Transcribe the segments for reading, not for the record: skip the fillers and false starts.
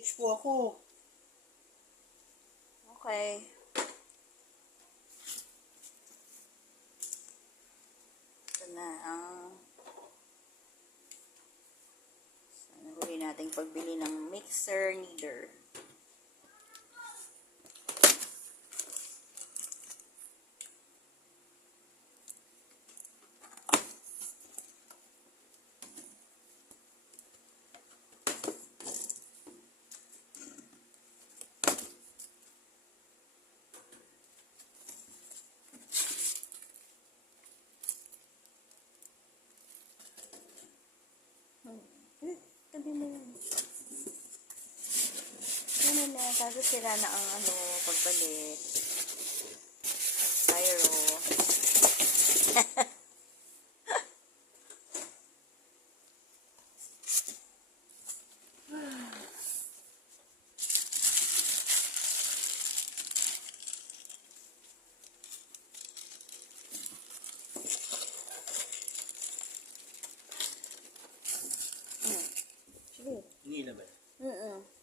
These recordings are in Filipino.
H po ako. Okay. Ito na ang huli nating pagbili ng mixer kneader. Tabi mo yan. Yan na, kaso sila na ang pagbalik. Pyro. Sige. Hindi na ba?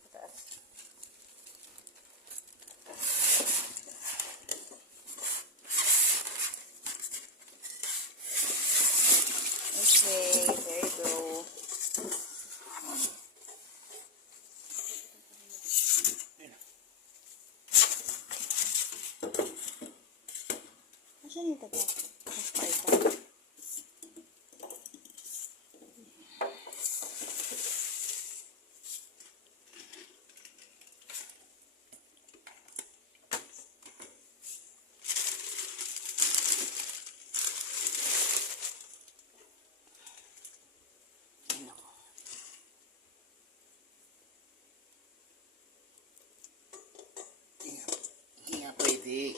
Pataas. Okay, there you go. Nasaan yung taga? Sparta. Hindi nga pwede.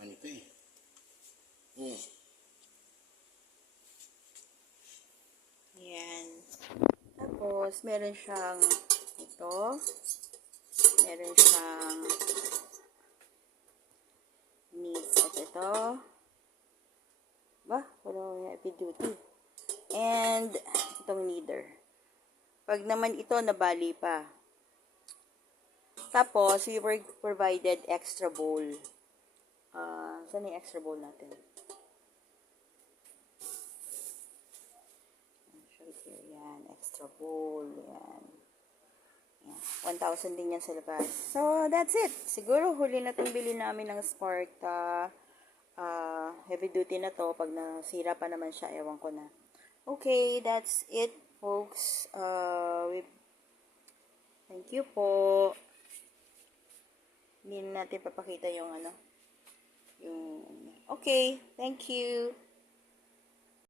Manito eh. Yan. Tapos, meron siyang ito. Meron siyang meat at ito. Ba? Walang heavy duty. And, itong kneader. Pag naman ito, nabali pa. Tapos, we were provided extra bowl. Saan yung extra bowl natin? Yan, extra bowl. Yan. 1,000 din yan sa labas. So, that's it. Siguro, huli na itong bili namin ng Sparta. Heavy duty na to. Pag nasira pa naman siya, ewan ko na. Okay, that's it, folks. Thank you po. Hindi natin papakita yung okay, thank you.